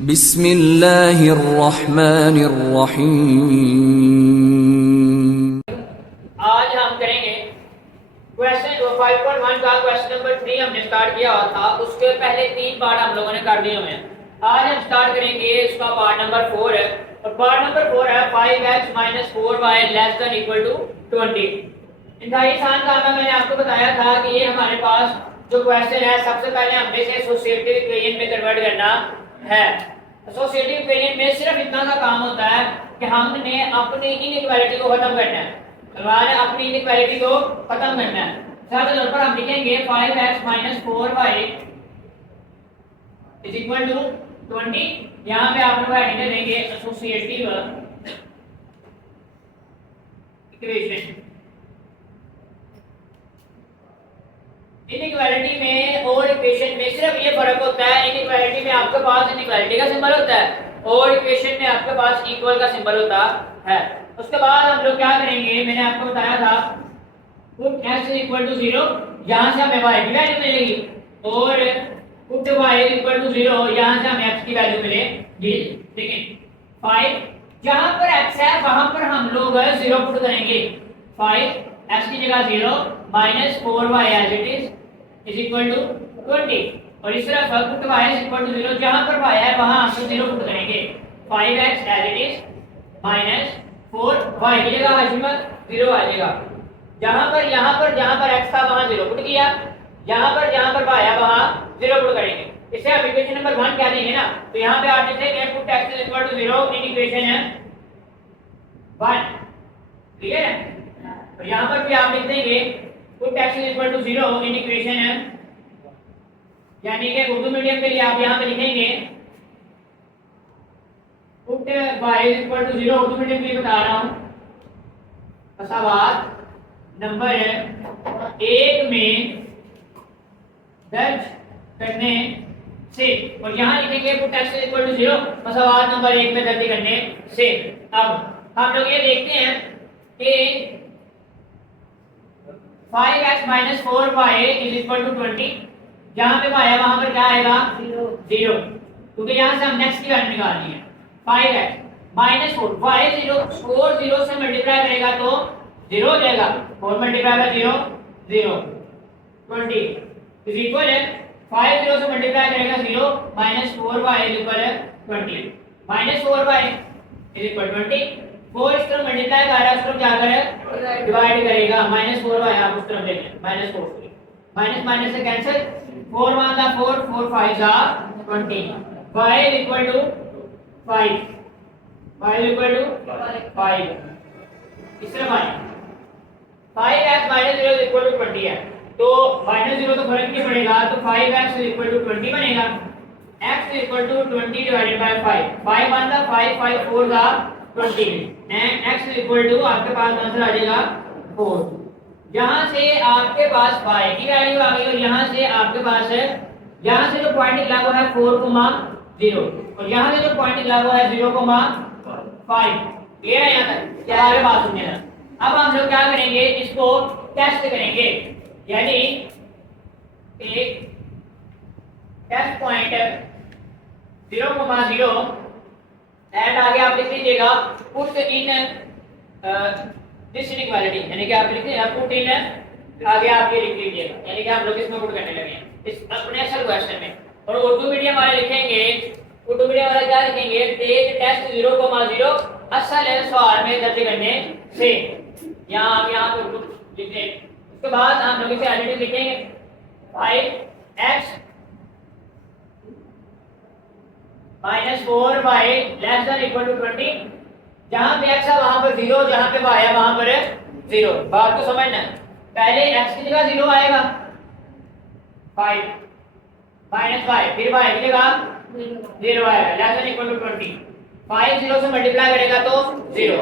बिस्मिल्लाहिर्रहमानिर्रहीम। आज हम करेंगे क्वेश्चन 5.1 का क्वेश्चन नंबर 3 हमने स्टार्ट किया हुआ था। उसके पहले 3 पार्ट हम लोगों ने कर दिए हुए हैं। आज हम स्टार्ट करेंगे उसका पार्ट नंबर 4 है और पार्ट नंबर 4 है 5x - 4y ≤ 20। इंतहाई आसान काम है। मैंने आपको बताया था कि ये हमारे पास जो क्वेश्चन है सबसे पहले हमने इसे एसोसिएटिव इक्वेशन में कन्वर्ट करना है। एसोसिएटिव इक्वेशन में सिर्फ इतना सा काम होता है कि हमने अपनी इनइक्वालिटी को खत्म करना है। हमारे अपनी इनइक्वालिटी को खत्म करना है। मिसाल के तौर पर हम लिखेंगे 5x - 4y = 20। यहाँ पे आप लोग हेडिंग देंगे एसोसिएटिव इक्वेशन। इनइक्वालिटी में और इक्वेशन में सिर्फ ये फर्क होता है, इनइक्वालिटी में आपके पास इनइक्वालिटी का सिंबल होता है और इक्वेशन में आपके पास इक्वल का सिंबल होता है। उसके बाद हम लोग क्या करेंगे, मैंने आपको बताया था पुट x = 0, यहाँ से हमें y की वैल्यू मिलेगी और पुट y = 0, यहाँ से हमें x की वैल्यू मिलेगी। ठीक है, 5 जहाँ पर x है वहां पर हम लोग 0 पुट करेंगे। 5 x की जगह 0 - 4y as it is = 20 और इस तरफ पुट y = 0, जहां पर y है वहां हम 0 पुट करेंगे। 5x as it is - 4y की जगह हाशिमा 0 आ जाएगा। जहां पर जहां पर x था वहां 0 पुट किया, जहां पर y है वहां 0 पुट करेंगे। इसे आप इक्वेशन नंबर 1 कह देंगे ना। तो यहां पे आप लिखेंगे put x = 0 in equation 1। Clear है? और यहां पर भी आप लिख देंगे पुट x = 0 इन इक्वेशन यानी कि उर्दू मीडियम के लिए आप यहां पे लिखेंगे पुट y = 0। उर्दू मीडियम के लिए बता रहा हूं। मसावात नंबर 1 में दर्ज करने से, और यहां लिखेंगे पुट x = 0 मसावात नंबर 1 में दर्ज करने से। अब हम लोग ये देखते हैं कि 5x - 4y = 20, जहां पे y है वहां पर क्या आएगा 0, क्योंकि यहां से हम नेक्स्ट की वैल्यू निकालनी है। 5x - 4 y 0 4 0 से मल्टीप्लाई करेगा तो 0 हो जाएगा। 4 × 0 0 20 = 5 0 से मल्टीप्लाई करेगा 0 - 4y = 20 - 4y = 20। 4 इस तरफ मल्टीप्लाई कर रहा है, उस तरफ क्या करेगा डिवाइड करेगा। -4y आप उस तरफ देखें, -4 माइनस माइनस से कैंसिल। 4 1 = 4 4 5 = 20 y = 5 इस तरफ आए। 5x - 0 = 20 है तो -0 तो फर्क नहीं पड़ेगा, तो 5x = 20 बनेगा। x = 20 / 5 5 1 = 5 5 4 = 20 एंड x = आपके पास आंसर आ जाएगा 4। यहां से आपके पास y की वैल्यू आ गई और यहां से आपके पास है, यहां से जो पॉइंट निकला हुआ है 4,0 और यहां से जो पॉइंट निकला हुआ है 0,5। क्लियर है यहां तक? क्या आगे बात सुनिए ना। अब हम लोग क्या करेंगे, इसको टेस्ट करेंगे, यानी एक टेस्ट पॉइंट 0,0 एंड आगे आप लिख लीजिएगा पुट इन दिस इनइक्वालिटी, यानी कि आप लिखते हैं पुट इन, आगे आप ये लिख लीजिएगा, यानी कि हम लोग इसमें पुट करने लगे हैं इस अपने असल क्वेश्चन में। और उर्दू मीडियम वाले लिखेंगे, उर्दू मीडियम वाले क्या लिखेंगे, टेक टेस्ट 0,0 असल सवाल में दर्ज करने से। यहाँ आप यहाँ पे लिखें। उसके बाद हम लोग इसे एडिटिव लिखेंगे 5x - 4y ≤ 20, जहां पे x है वहां पर 0, जहां पे y है वहां पर 0। बात को समझना, पहले x की जगह 0 आएगा 5 - y, फिर y की जगह 0 आएगा ≤ 20। 5 0 से मल्टीप्लाई करेगा तो 0,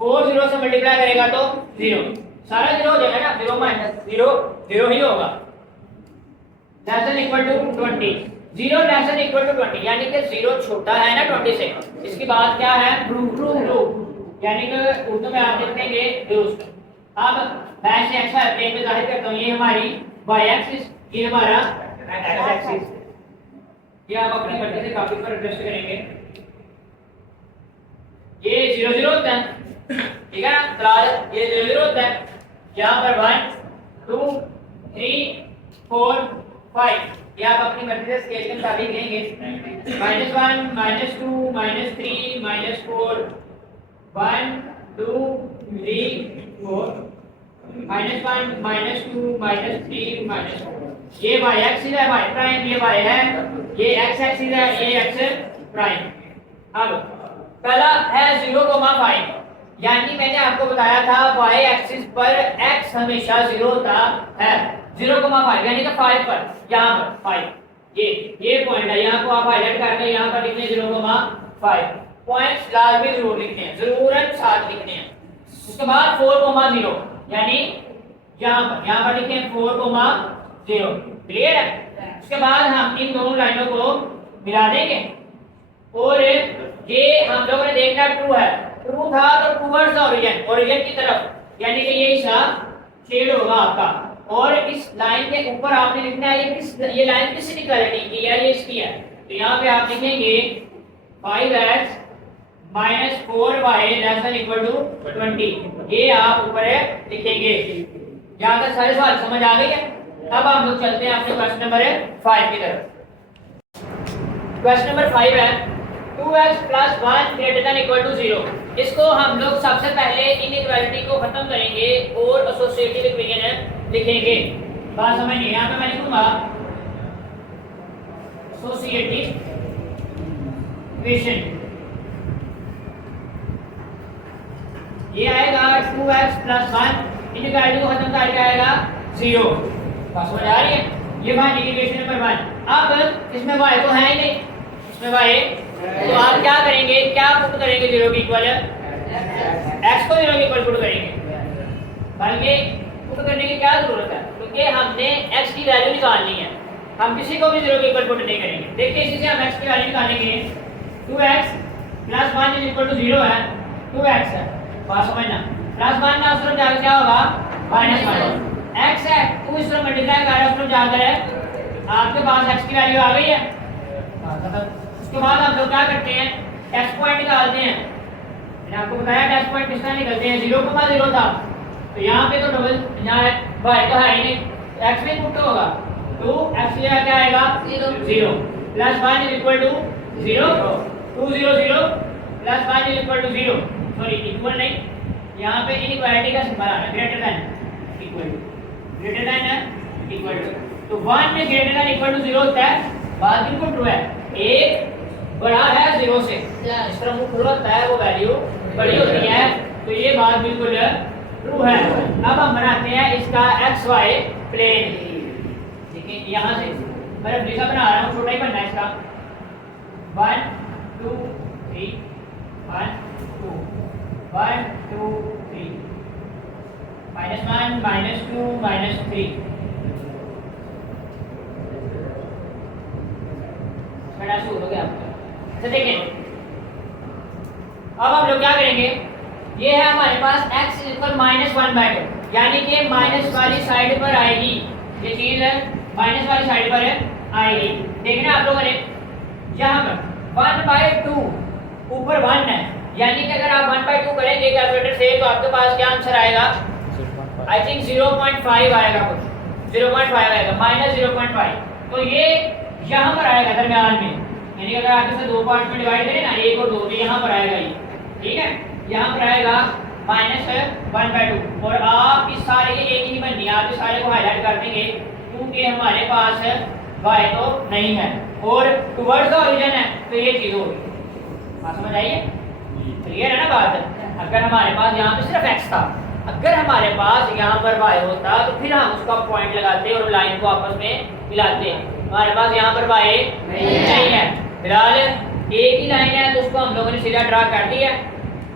4 0 से मल्टीप्लाई करेगा तो 0, सारा 0 हो जाएगा ना। 0 - 0 0 ही होगा ≤ 20। 0 ≤ 20 यानी कि 0 छोटा है ना 20 से। इसकी बात क्या है, ट्रू, यानी कि उर्दू में आप लिखेंगे दुरुस्त। अब मैं इसे एक्स वाई प्लेन में जाहिर करता हूं। ये हमारी y एक्सिस, ये हमारा x एक्सिस। ये आप अपनी मर्जी से काफी पर एडजस्ट करेंगे। ये 0 0 होता है, ठीक है ना, फिलहाल ये 0 0 होता है। यहाँ पर 1 2 3 4 5 ये आप अपनी मर्जी से स्केल के मुताबिक लेंगे। -1 -2 -3 -4 1 2 3 4 -1 -2 -3 -4 ये y एक्सिस है, y प्राइम, ये y है, ये x एक्सिस है, ये x प्राइम। अब पहला है 0,5 यानी मैंने आपको बताया था y एक्सिस पर x हमेशा 0 होता है। 0,5 यानी कि 5 पर, यहाँ पर 5 ये पॉइंट है, यहाँ को आप हाईलाइट करके यहाँ पर लिखने 0,5 पॉइंट्स लाजमी जरूर लिखने हैं, जरूरत साथ लिखने हैं। उसके बाद 4,0 यानी यहाँ पर लिखें 4,0 क्लियर है। उसके बाद हम इन दोनों लाइनों को मिला देंगे और ये हम लोगों ने देखना ट्रू है, ट्रू था तो टूवर्ड्स ओरिजिन, ओरिजिन की तरफ, यानी कि ये हिस्सा शेड होगा आपका। और इस लाइन के ऊपर आपने लिखना है ये लाइन किस इक्वालिटी की है, ये इसकी है। तो यहाँ पे आप लिखेंगे 5x - 4y ≤ 20 ये आप ऊपर लिखेंगे। यहाँ तक सारे सवाल समझ आ गए हैं। अब हम लोग चलते हैं अपने क्वेश्चन नंबर 5 की तरफ। क्वेश्चन नंबर 5 है 2x + 1 ≥ 0। इसको हम लोग सबसे पहले इनइक्वालिटी को खत्म करेंगे और एसोसिएटिव इक्वेशन लिखेंगे। बात समझिए, यहाँ पे मैं लिखूंगा एसोसिएटिव इक्वेशन। ये आएगा 2x + 1 इनइक्वालिटी को खत्म करके आएगा 0। बात समझ आ रही है? ये बात इक्वेशन नंबर 1। अब इसमें y तो है ही नहीं, इसमें y तो आप क्या करेंगे, क्या पुट करेंगे 0 के इक्वल, x को 0 के इक्वल पुट करेंगे। बल्कि पुट करने की क्या जरूरत है, क्योंकि हमने x की वैल्यू निकालनी है, हम किसी को भी 0 के इक्वल पुट नहीं करेंगे। देखिए इसी से हम x की वैल्यू निकालेंगे। 2x + 1 = 0 है, 2x है, बात समझना। +1 ना उस तरफ जाकर क्या होगा -1, x है, 2 इस तरफ मल्टीप्लाई कर रहा है, उस तरफ जाकर आपके पास x की वैल्यू आ गई है। उसके बाद हम लोग क्या करते हैं, टेस्ट पॉइंट निकालते हैं। मैंने आपको बताया टेस्ट पॉइंट किस तरह निकलते हैं। 0,0 था तो यहाँ पे तो डबल, यहाँ y तो है ही नहीं, x में पुट होगा तो x की जगह क्या आएगा 0 + 1 = 0 2 0 0 + 1 = 0 सॉरी इक्वल नहीं, यहाँ पे इनइक्वालिटी का सिंबल आना greater than equal to, greater than है इक्वल टू। तो 1 में ग्रेटर देन इक्वल टू 0 होता है, बात बिल्कुल ट्रू है। एक बड़ा है 0 से, इस तरह मुंह खुला होता है वो वैल्यू बड़ी होती है, तो ये बात बिल्कुल ट्रू है। अब हम बनाते हैं इसका xy प्लेन। देखिए यहाँ से मैं जैसा बना रहा हूँ, छोटा ही बनना है इसका। 1 2 3 1 2 1 2 3 -1 -2 -3 बड़ा शुरू हो गया आपका। अच्छा देखिए अब हम लोग क्या करेंगे, ये है हमारे पास x -1/2 यानी कि माइनस वाली साइड पर आएगी, ये चीज है माइनस वाली साइड पर आएगी। देखना आप लोगों ने यहाँ पर 1/2 ऊपर 1 है, यानी कि अगर आप 1/2 करेंगे कैलकुलेटर से तो आपके पास क्या आंसर आएगा, आई थिंक 0.5 आएगा, कुछ 0.5 आएगा, -0.5। तो ये यहाँ पर आएगा दरमियान में, यानी अगर आप इसे 2 पार्ट में डिवाइड करें ना, 1 और 2, तो यहाँ पर आएगा ये, ठीक है, यहाँ पर आएगा -1/2। और आप इस सारे के एक ही बननी है, आप इस सारे को हाईलाइट कर देंगे क्योंकि हमारे पास y तो नहीं है और टुवर्ड्स ओरिजिन है, तो ये चीज होगी। बात समझ आई है, क्लियर है ना बात। अगर हमारे पास यहाँ पे सिर्फ x था, अगर हमारे पास यहाँ पर y होता तो फिर हम उसका पॉइंट लगाते और लाइन को आपस में मिलाते। हमारे पास यहाँ पर y नहीं है, फिलहाल एक ही लाइन है तो उसको हम लोगों ने सीधा ड्रा कर दिया।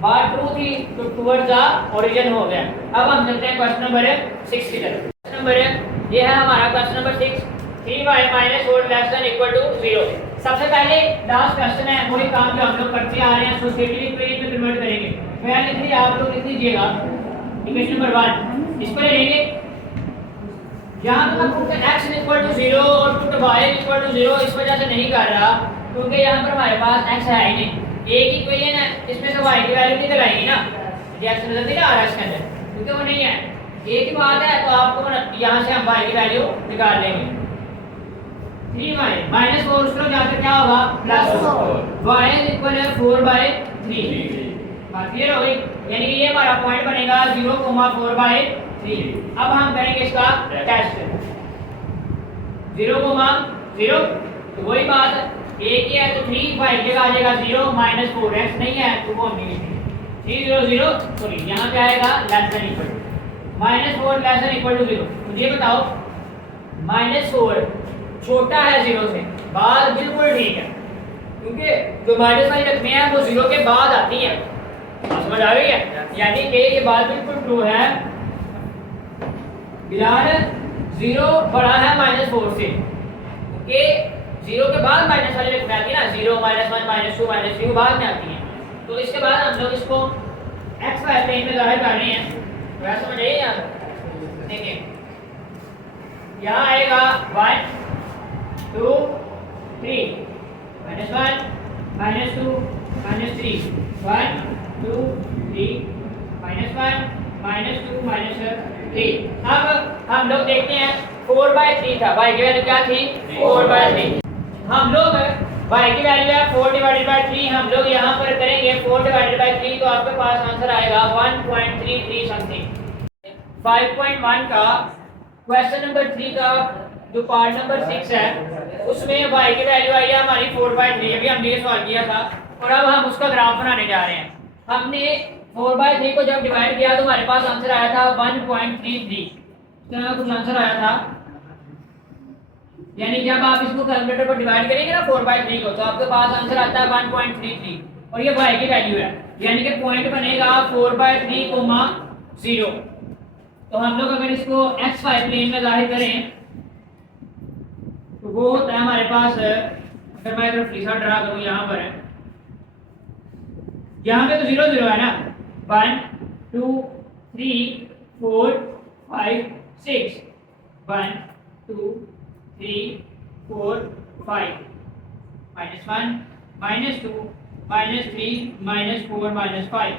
बात ट्रू थी तो टुवर्ड्स द ओरिजिन हो गया। अब हम चलते हैं क्वेश्चन नंबर 6 की तरफ। क्वेश्चन नंबर ये है हमारा क्वेश्चन नंबर 6, 3y - 4 ≤ 0। सबसे पहले लास्ट क्वेश्चन है, वही काम जो हम लोग करते आ रहे हैं, एसोसिएटिव इक्वेशन में कन्वर्ट करेंगे। मैं लिख दिया, आप लोग लिख लीजिएगा इक्वेशन नंबर 1, इसको ले लेंगे यहाँ पे मैं पुट x इक्वल टू 0 और पुट y इक्वल टू 0 इस वजह से नहीं कर रहा क्योंकि यहाँ पर हमारे पास x है ही नहीं, एक इक्वेशन है, इसमें से y की वैल्यू नहीं लगाएंगे ना, ये x नजर नहीं आ रहा इसके अंदर क्योंकि वो नहीं है, एक ही बात है, तो आपको यहाँ से हम y की वैल्यू निकाल लेंगे 3y माइनस 4 उसको जाकर क्या होगा प्लस 4, y इक्वल है 4/3, बात क्लियर हो गई, यानी कि ये हमारा पॉइंट बनेगा 0,4/3। अब हम करेंगे इसका टेस्ट 0,0, तो वही बात एक ही है तो 3 y जगह आ जाएगा 0 माइनस 4x नहीं है तो वो नहीं है 3 0 0 सॉरी यहाँ पे आएगा less than equal to -4 less than equal to 0। मुझे बताओ -4 छोटा है 0 से, बात बिल्कुल ठीक है क्योंकि जो माइनस वाली रखने हैं वो 0 के बाद आती है, समझ आ रही है, यानी कि ये बात बिल्कुल ट्रू है। बिलाल 0 बड़ा है -4 से क्योंकि 0 के बाद माइनस वाली रखनी आती है ना, 0 -1 -2 -3 बाद में आती है, तो इसके बाद हम लोग इसको x y प्लेन में जाहिर कर रहे हैं, थोड़ा समझ आइए यार, देखिए यहाँ आएगा 1 2 3 -1 -2 -3 1 2 3 -1 -2 -3। अब हम लोग देखते हैं 4/3 था, y की वैल्यू क्या थी 4/3, हम लोग y की वैल्यू है 4/3, हम लोग यहाँ पर करेंगे 4/3 तो आपके पास आंसर आएगा 1.33 समथिंग। 5.1 का क्वेश्चन नंबर 3 का जो पार्ट नंबर 6 है उसमें y की वैल्यू आई है हमारी 4/3, अभी हमने ये सवाल किया था और अब हम उसका ग्राफ बनाने जा रहे हैं। हमने 4/3 को जब डिवाइड किया तो हमारे पास आंसर आया था 1.33, तो कुछ आंसर आया था, यानी जब आप इसको कैलकुलेटर पर डिवाइड करेंगे ना 4/3 को तो आपके पास आंसर आता है 1.33 और ये y की वैल्यू है, यानी कि पॉइंट बनेगा 4/3, 0। तो हम लोग अगर इसको xy प्लेन में जाहिर करें तो वो होता है हमारे पास, अगर मैं अगर फ्रीसा ड्रा करूं यहाँ पर यहाँ पे तो 0 0 है ना, 1 2 3 4 5 6 1 2 3 4 5 -1 -2 -3 -4 -5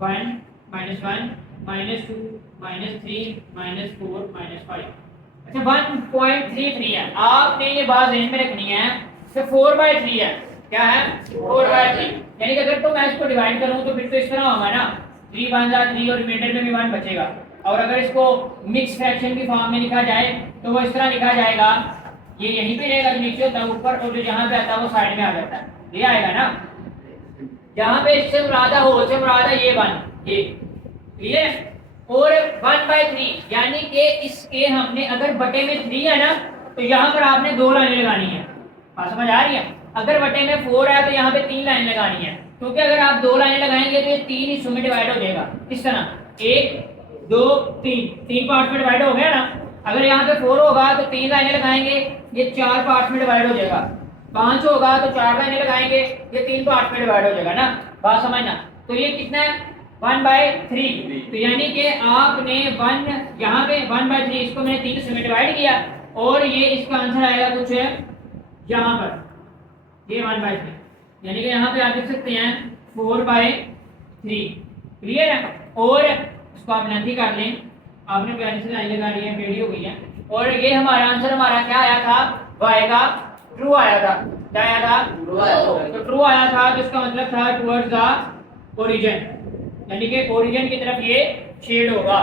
1 -1 -2 -3 -4 -5। अच्छा 1.33 है, आपने ये बात ध्यान में रखनी है कि 4/3 है, क्या है 4/3, यानी कि अगर तो मैं इसको डिवाइड करूं तो फिर तो इस तरह होगा ना 3 1 3 और रिमाइंडर में भी 1 बचेगा, और अगर इसको मिक्स फ्रैक्शन की फॉर्म में लिखा जाए तो वो इस तरह लिखा जाएगा, ये यहीं पे रहेगा जो नीचे होता है ऊपर, और जो जहाँ पे आता है वो साइड में आ जाता है, ये आएगा ना, जहाँ पे इससे मुरादा हो से मुरादा ये 1 ये क्लियर, और 1/3 यानी कि इसके हमने अगर बटे में 3 है ना तो यहाँ पर आपने 2 लाइनें लगानी है, बात समझ आ रही है, अगर बटे में 4 है तो यहाँ पे 3 लाइन लगानी है, क्योंकि अगर आप 2 लाइनें लगाएंगे तो ये 3 हिस्सों में डिवाइड हो जाएगा, इस तरह 1 2 3 पार्ट्स में डिवाइड हो गया ना, अगर यहाँ पे 4 होगा तो 3 लाइनें लगाएंगे, ये 4 पार्ट्स में डिवाइड हो जाएगा, 5 होगा तो 4 लाइनें लगाएंगे, ये 3 पार्ट्स में डिवाइड हो जाएगा ना, बात समझना, तो ये कितना है 1/3, तो यानी कि आपने 1 यहाँ पे 1/3 इसको मैंने 3 हिस्सों में डिवाइड किया और ये इसका आंसर आएगा कुछ यहाँ पर ये 1/3, यानी कि यहाँ पे आप देख सकते हैं 4/3, क्लियर है, और इसको आप लेंथी कर लें, आपने पहले से लाइन लगा ली है, टेढ़ी हो गई है, और ये हमारा आंसर हमारा क्या आया था y का ट्रू आया था, क्या आया था तो ट्रू आया था, जिसका मतलब था टुवर्ड्स द ओरिजिन, यानी कि ओरिजिन की तरफ ये शेड होगा।